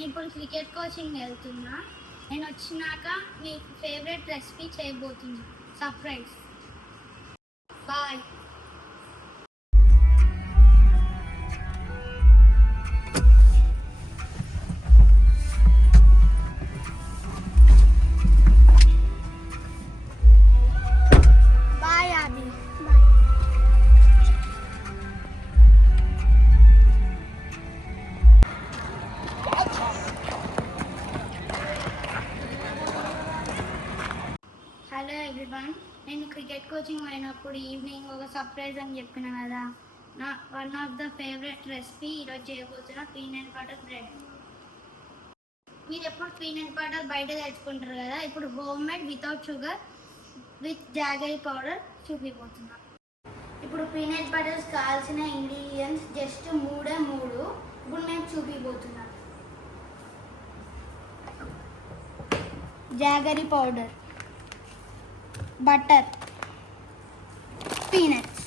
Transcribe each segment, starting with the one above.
నేను ఇప్పుడు cricket coaching వెళ్తున్నా. నేను వచ్చినాక మీ ఫేవరెట్ రెసిపీ చేయబోతున్నా. Surprise. Bye. Bye Adi. Bye. Hello everyone. నేను క్రికెట్ కోచింగ్ పోయినప్పుడు ఈవినింగ్ ఒక సర్ప్రైజ్ అని చెప్పిన కదా. నా one of the favourite recipe ఈరోజు చేయబోతున్నా పీనట్ బటర్ బ్రెడ్. మీరు ఎప్పుడు పీనట్ బటర్ బయట తెచ్చుకుంటారు కదా, ఇప్పుడు home made without sugar with jaggery powder చూపిపోతున్నా. ఇప్పుడు పీనట్ బటర్స్ కావాల్సిన ఇంగ్రీడియంట్స్ జస్ట్ మూడు. ఇప్పుడు మేము చూపిపోతున్నాం. Jaggery powder, butter, peanuts.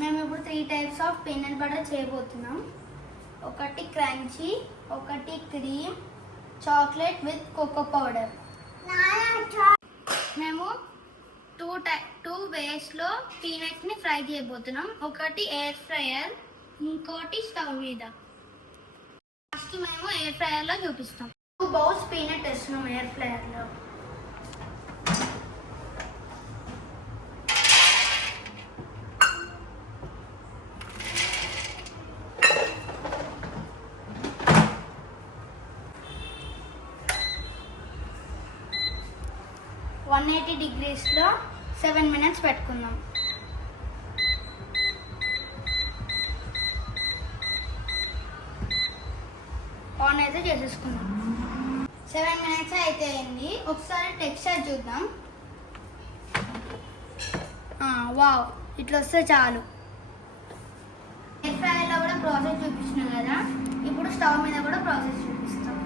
మేము ఇప్పుడు 3 టైప్స్ ఆఫ్ పీనట్ బటర్ చేయబోతున్నాం. ఒకటి క్రంచీ, ఒకటి cream, chocolate with cocoa powder. మేము టూ వేస్లో పీనట్స్ని ఫ్రై చేయబోతున్నాం. ఒకటి ఎయిర్ ఫ్రైయర్, ఇంకోటి స్టవ్ మీద. ఫస్ట్ మేము ఎయిర్ ఫ్రైయర్లో చూపిస్తాం. 2 బౌల్స్ పీనట్ వేస్తున్నాం ఎయిర్ ఫ్రైయర్లో. $180 degreesలో 7 minutes పెట్టుకుందాం. ఆన్ అయితే చేసేసుకుందాం. 7 minutes అయితే అయింది. ఒకసారి టెక్స్చర్ చూద్దాం. వావ్, ఇట్లా వస్తే చాలు. ఎయిర్ ఫ్రైయర్లో కూడా ప్రాసెస్ చూపించినాం కదా, ఇప్పుడు స్టవ్ మీద కూడా ప్రాసెస్ చూపిస్తాం.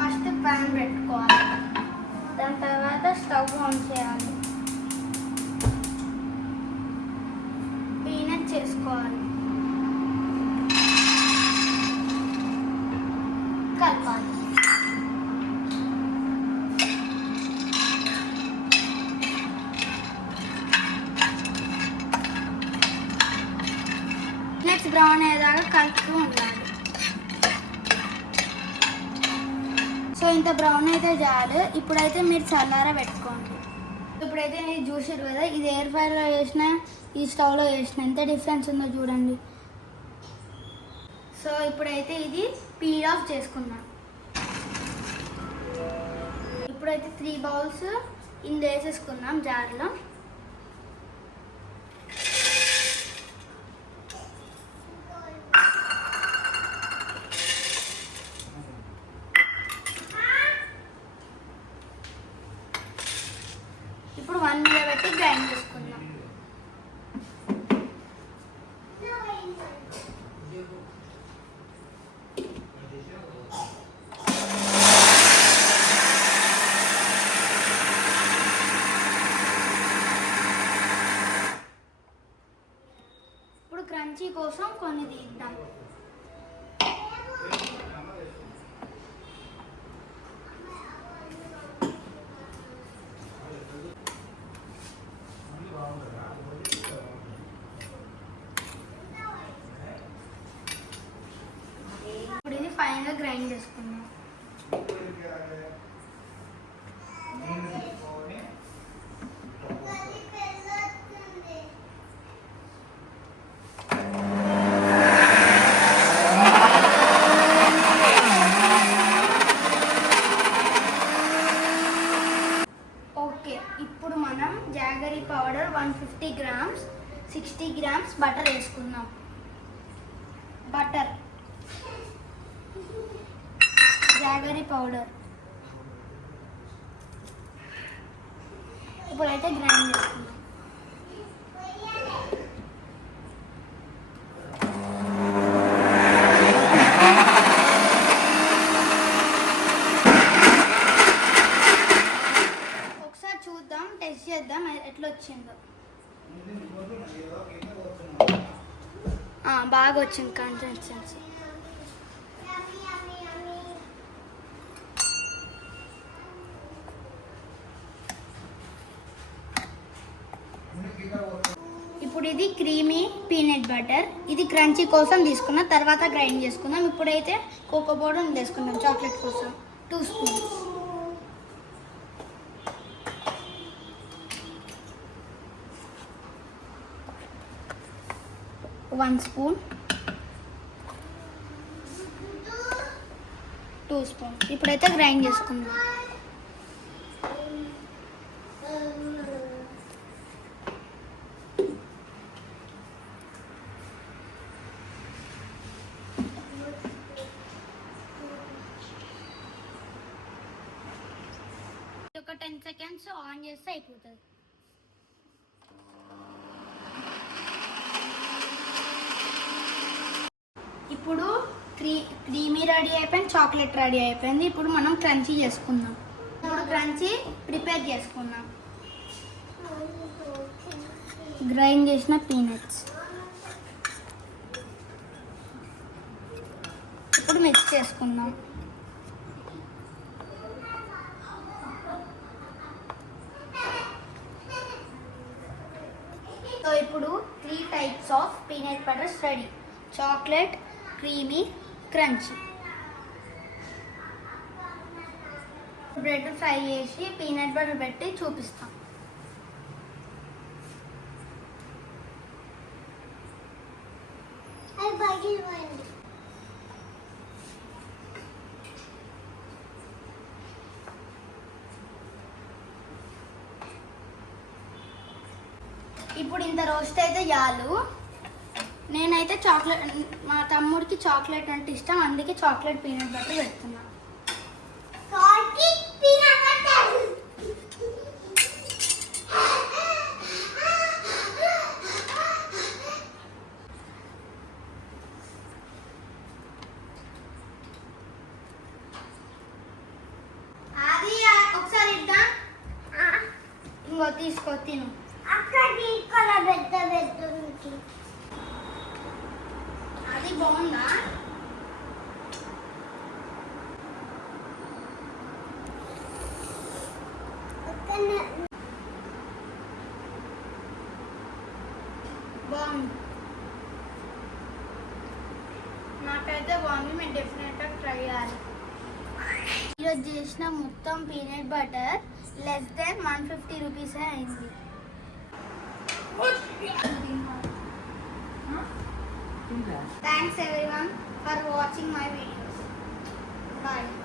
ఫస్ట్ ప్యాన్ పెట్టుకోవాలి, దాని తర్వాత స్టవ్ ఆన్ చేయాలి, పీనట్ చేసుకోవాలి, కలపాలి. నెక్స్ట్ బ్రౌన్ అయ్యేదాకా కలుపుతూ ఉండాలి. సో ఇంత బ్రౌన్ అయితే చాలు. ఇప్పుడైతే మీరు చల్లార పెట్టుకోండి. ఇప్పుడైతే నేను చూసారు కదా, ఇది ఎయిర్ ఫ్రైయర్లో వేసిన, ఈ స్టవ్లో వేసిన, ఎంత డిఫరెన్స్ ఉందో చూడండి. సో ఇప్పుడైతే ఇది పీల్ ఆఫ్ చేసుకున్నాం. ఇప్పుడైతే 3 బౌల్స్ ఇందులో వేసేసుకున్నాం జార్లో. ఇప్పుడు 1 మీద పెట్టి గ్రైండ్ చేసుకుందాం. ఇప్పుడు క్రంచీ కోసం కొన్ని తీద్దాం. ఇప్పుడు ఇది ఫైనల్గా గ్రైండ్ చేసుకుందాం. ఓకే, ఇప్పుడు మనం jaggery powder 150 grams, 60 grams butter వేసుకుందాం. Butter, jaggery powder. ఇప్పుడైతే గ్రైండ్ చేసుకుందాం. టెస్ట్ చేద్దాం. చూద్దాం ఎట్లా వచ్చిందో. బాగా వచ్చింది కన్సిస్టెన్సీ. ఇప్పుడు ఇది క్రీమీ పీనట్ బటర్, ఇది క్రంచీ కోసం తీసుకున్న తర్వాత గ్రైండ్ చేసుకుందాం. ఇప్పుడైతే కోకో పౌడర్ తీసుకుందాం చాక్లెట్ కోసం 2 స్పూన్స్. 1 స్పూన్, 2 స్పూన్స్. ఇప్పుడైతే గ్రైండ్ చేసుకుందాం. ఒక 10 సెకండ్స్ ఆన్ చేస్తే అయిపోతుంది. ఇప్పుడు క్రీమీ రెడీ అయిపోయింది, చాక్లెట్ రెడీ అయిపోయింది. ఇప్పుడు మనం క్రంచీ చేసుకుందాం. ఇప్పుడు క్రంచీ ప్రిపేర్ చేసుకుందాం. గ్రైండ్ చేసిన పీనట్స్ ఇప్పుడు మిక్స్ చేసుకుందాం. సో ఇప్పుడు 3 types of peanut butters ready: chocolate, creamy, crunchy. Bread fry చేసి పీనట్ బటర్ పెట్టి చూపిస్తాం. ఇప్పుడు ఇంత రోస్ట్ అయితే చాలు. నేనైతే చాక్లెట్, మా తమ్ముడికి చాక్లెట్ అంటే ఇష్టం, అందుకే చాక్లెట్ పీనట్ బటర్ పెడుతున్నా. అది ఒకసారి ఇద్దా, ఇంకో తీసుకో తిను. అది బాగుందా? బాగుంది, నాకైతే బాగుంది. మేము డెఫినెట్గా ట్రై చేయాలి. ఈరోజు చేసిన మొత్తం పీనట్ బటర్ లెస్ దెన్ 150 రూపీసే అయింది. Thanks everyone for watching my videos. Bye.